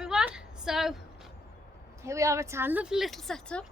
everyone, so here we are at our lovely little setup.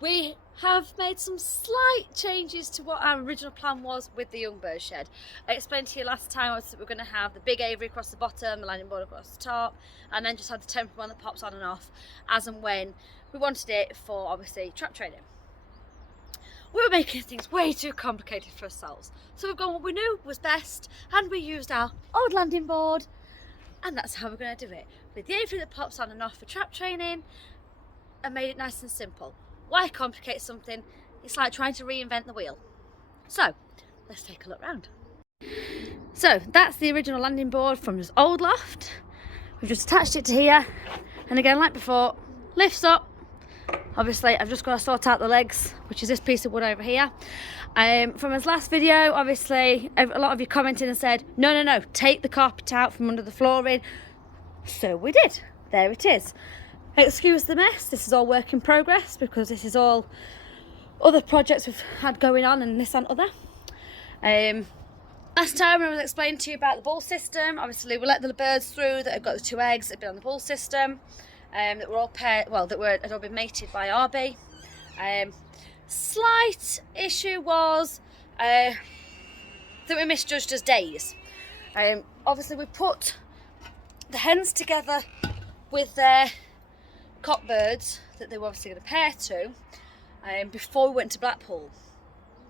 We have made some slight changes to what our original plan was with the young bird shed. I explained to you last time that we're going to have the big aviary across the bottom, the landing board across the top, and then just have the temporary one that pops on and off as and when we wanted it for obviously trap training. We were making things way too complicated for ourselves, so we've gone what we knew was best and we used our old landing board, and that's how we're going to do it, with the aviary that pops on and off for trap training, and made it nice and simple. Why complicate something? It's like trying to reinvent the wheel. So let's take a look round. So that's the original landing board from this old loft. We've just attached it to here, and again, like before, lifts up. Obviously I've just got to sort out the legs, which is this piece of wood over here. From his last video, obviously a lot of you commented and said no, take the carpet out from under the flooring. So we did. There it is. Excuse the mess, this is all work in progress because this is all other projects we've had going on and this and other. Last time I was explaining to you about the ball system. Obviously we let the birds through that have got the 2 eggs that have been on the ball system, that were all paired, well, that had all been mated by RB. Slight issue was that we misjudged as days. Obviously we put the hens together with their cock birds that they were obviously going to pair to before we went to Blackpool,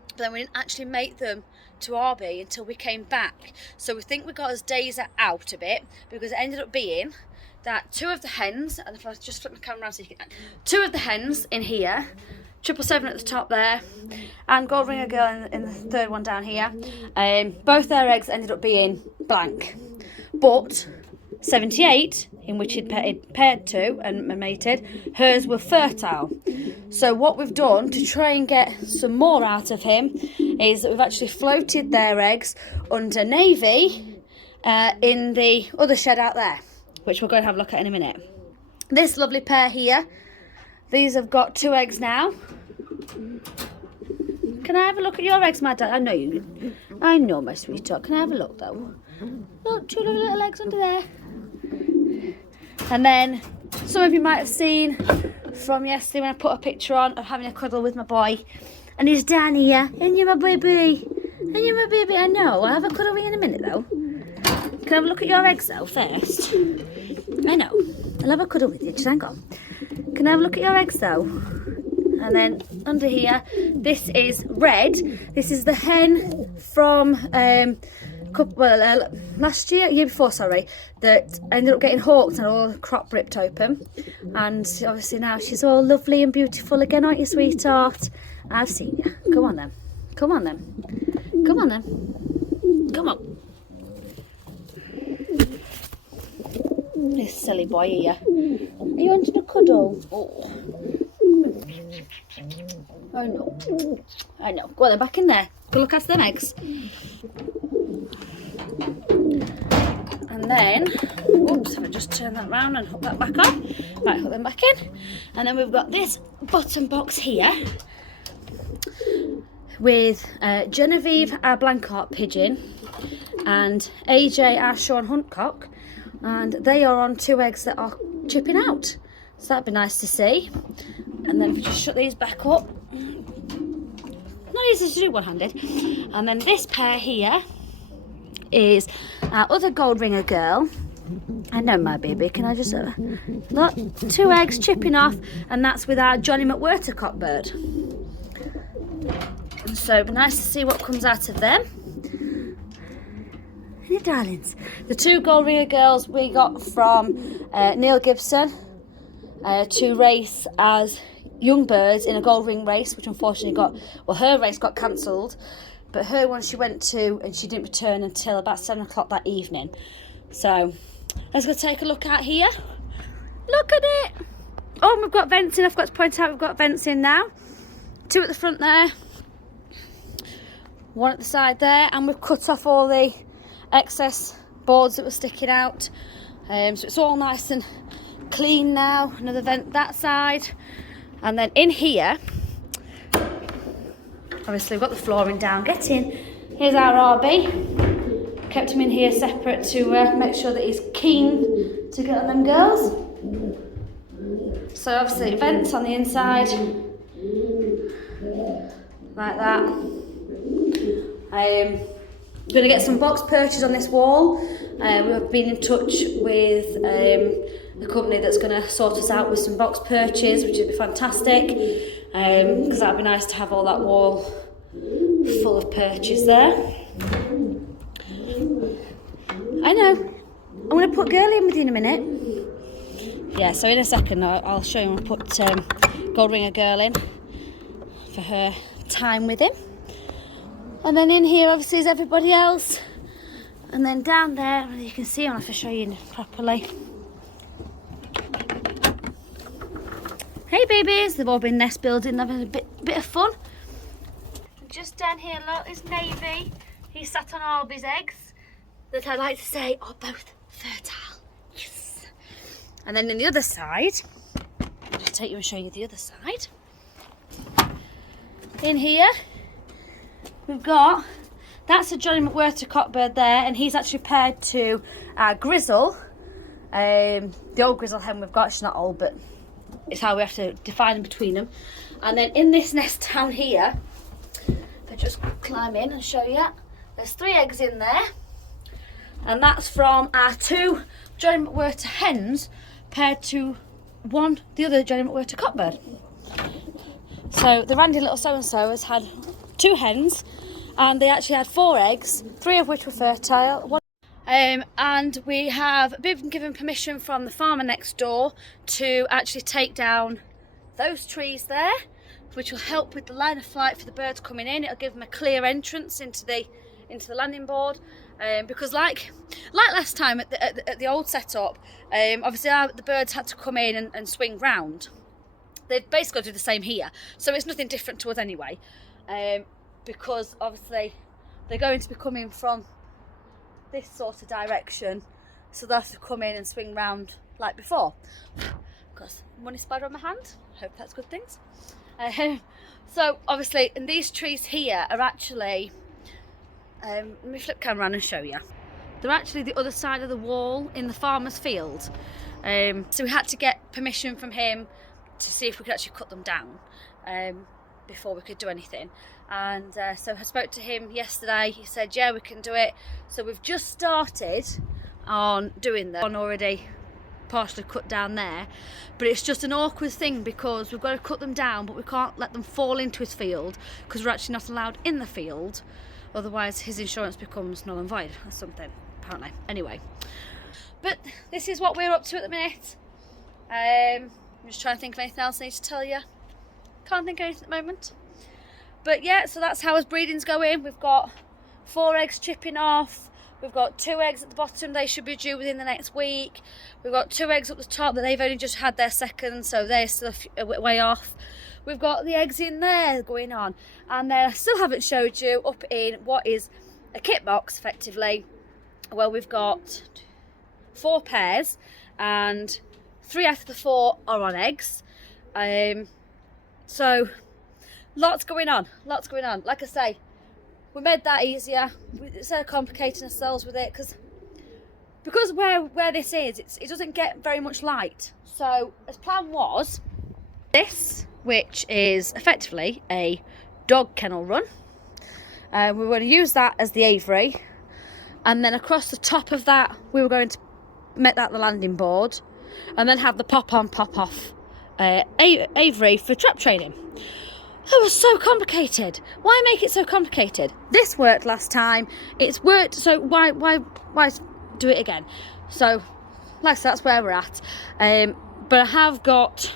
but then we didn't actually mate them to RB until we came back. So we think we got us days out a bit, because it ended up being that 2 of the hens, and if I just flip my camera around so you can, 2 of the hens in here, 777 at the top there, and Gold Ringer Girl in the 3rd one down here, both their eggs ended up being blank, but 78, in which he'd paired to and mated, hers were fertile. So what we've done to try and get some more out of him is that we've actually floated their eggs under navy in the other shed out there, which we're going to have a look at in a minute. This lovely pair here, these have got 2 eggs now. Can I have a look at your eggs, my dad? I know you. I know, my sweetheart. Can I have a look though? Look, 2 lovely little eggs under there. And then some of you might have seen from yesterday when I put a picture on of having a cuddle with my boy, and he's down here. And you're my baby. And you're my baby. I know. I'll have a cuddle with you in a minute though. Can I have a look at your eggs though first? I know. I'll have a cuddle with you. Just hang on. Can I have a look at your eggs though? And then under here, this is red. This is the hen from last year, year before, sorry, that ended up getting hawked and all the crop ripped open. And obviously now she's all lovely and beautiful again, aren't you, sweetheart? I've seen you. Come on then. Come on then. Come on then. Come on. This silly boy here. Are you wanting a cuddle? Oh. I know. I know. Go on then, back in there. Go look after them eggs. And then, oops, if I just turn that round and hook that back on. Right, hook them back in. And then we've got this bottom box here with Genevieve, our Blanchard pigeon, and AJ, our Sean Huntcock. And they are on 2 eggs that are chipping out. So that'd be nice to see. And then if we just shut these back up. Not easy to do one-handed. And then this pair here is our other Gold Ringer Girl. I know, my baby. Can I just look? 2 eggs chipping off, and that's with our Johnny McWhirter cock bird. So it'd be nice to see what comes out of them. Any darlings? The 2 Gold Ringer Girls we got from Neil Gibson to race as young birds in a gold ring race, which unfortunately her race got cancelled, but her one she went to and she didn't return until about 7 o'clock that evening. So let's go take a look out here. Look at it. Oh, we've got vents in. I forgot to point out we've got vents in now. 2 at the front there, 1 at the side there, and we've cut off all the excess boards that were sticking out, so it's all nice and clean now. Another vent that side, and then in here obviously we've got the flooring down. Get in. Here's our RB. kept him in here separate to make sure that he's keen to get on them girls. So obviously it vents on the inside, like that. I'm going to get some box perches on this wall. We've been in touch with the company that's going to sort us out with some box perches, which would be fantastic, because that would be nice to have all that wall full of perches there. I know, I'm going to put Girlie in with you in a minute. Yeah, so in a second I'll show you, I'll put Gold Ringer Girl in for her time with him. And then in here obviously is everybody else. And then down there, you can see, I'll have to show you properly. Hey babies, they've all been nest building, having a bit of fun. And just down here, look, is Navy. He sat on Alby's eggs that I like to say are both fertile. Yes. And then in the other side, I'll just take you and show you the other side. In here, we've got, that's a Johnny McWhirter cockbird there, and he's actually paired to our Grizzle. The old Grizzle hen we've got, she's not old, but it's how we have to define between them. And then in this nest down here, if I just climb in and show you, there's 3 eggs in there. And that's from our 2 Johnny McWhirter hens paired to the other Johnny McWhirter cockbird. So the randy little so-and-so has had 2 hens, and they actually had 4 eggs, 3 of which were fertile. And we have been given permission from the farmer next door to actually take down those trees there, which will help with the line of flight for the birds coming in. It'll give them a clear entrance into the landing board. Because like last time at the old setup, obviously the birds had to come in and swing round. They've basically got to do the same here, so it's nothing different to us anyway, because obviously they're going to be coming from this sort of direction, so they'll have to come in and swing round like before. Got a money spider on my hand, hope that's good things. So obviously, and these trees here are actually, let me flip camera around and show you. They're actually the other side of the wall in the farmer's field. So we had to get permission from him to see if we could actually cut them down before we could do anything. And so I spoke to him yesterday. He said, yeah, we can do it. So we've just started on doing that. One already partially cut down there, but it's just an awkward thing because we've got to cut them down, but we can't let them fall into his field because we're actually not allowed in the field. Otherwise his insurance becomes null and void or something, apparently. Anyway, but this is what we're up to at the minute. I'm just trying to think of anything else I need to tell you. Can't think of anything at the moment. But yeah, so that's how his breeding's going. We've got 4 eggs chipping off. We've got 2 eggs at the bottom. They should be due within the next week. We've got 2 eggs up the top, but they've only just had their second, so they're still a way off. We've got the eggs in there going on. And then I still haven't showed you up in what is a kit box, effectively. Well, we've got 4 pairs, and 3 out of the 4 are on eggs. So lots going on. Like I say, we made that easier instead of complicating ourselves with it, because where this is, it doesn't get very much light. So as plan was, this, which is effectively a dog kennel run, we were going to use that as the aviary, and then across the top of that we were going to make that the landing board, and then have the pop on pop off aviary for trap training. That was so complicated. Why make it so complicated? This worked last time. It's worked, so why do it again? So, like I said, that's where we're at. But I have got,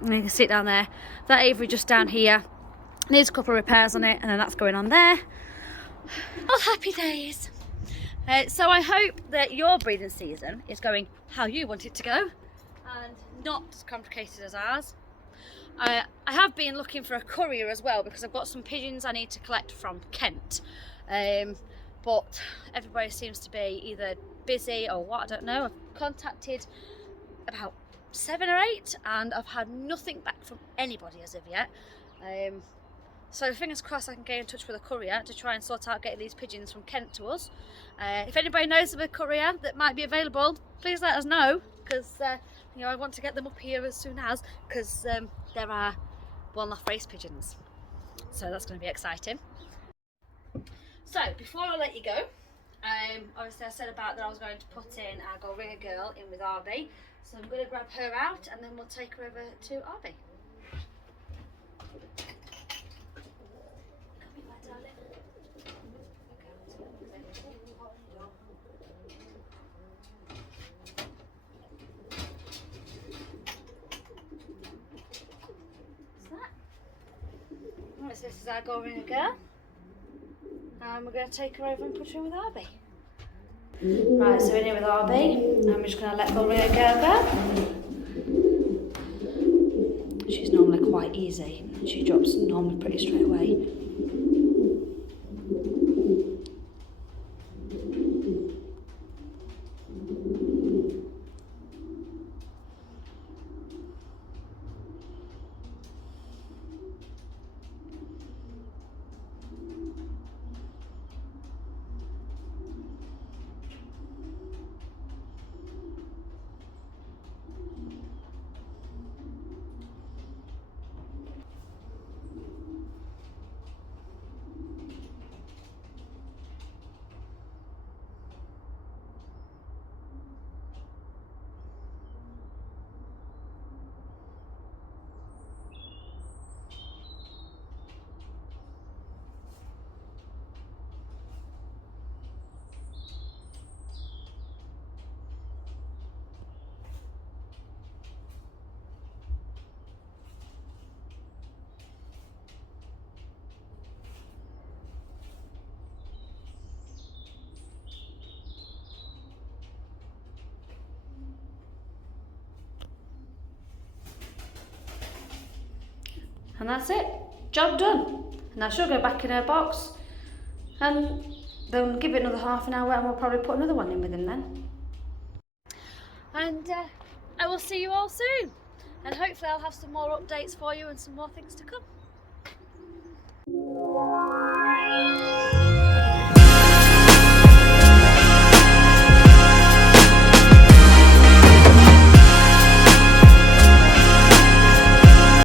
you can see it down there, that aviary just down here. Needs a couple of repairs on it, and then that's going on there. All happy days. So I hope that your breeding season is going how you want it to go, and not as complicated as ours. I have been looking for a courier as well, because I've got some pigeons I need to collect from Kent, but everybody seems to be either busy or what, I don't know. I've contacted about 7 or 8 and I've had nothing back from anybody as of yet, So fingers crossed I can get in touch with a courier to try and sort out getting these pigeons from Kent to us. If anybody knows of a courier that might be available, please let us know, because you know, I want to get them up here as soon as, because there are one-off race pigeons. So that's going to be exciting. So before I let you go, obviously I said about that I was going to put in our Golringer girl in with Arby. So I'm going to grab her out and then we'll take her over to Arby. Right, so this is our Golringer girl. And we're going to take her over and put her in with Arby. Right, so we're in here with Arby, and I'm just going to let Golringer girl go. She's normally quite easy. She drops normally pretty straight away. And that's it, job done. Now she'll go back in her box and then give it another half an hour and we'll probably put another one in with him then. And I will see you all soon. And hopefully I'll have some more updates for you and some more things to come.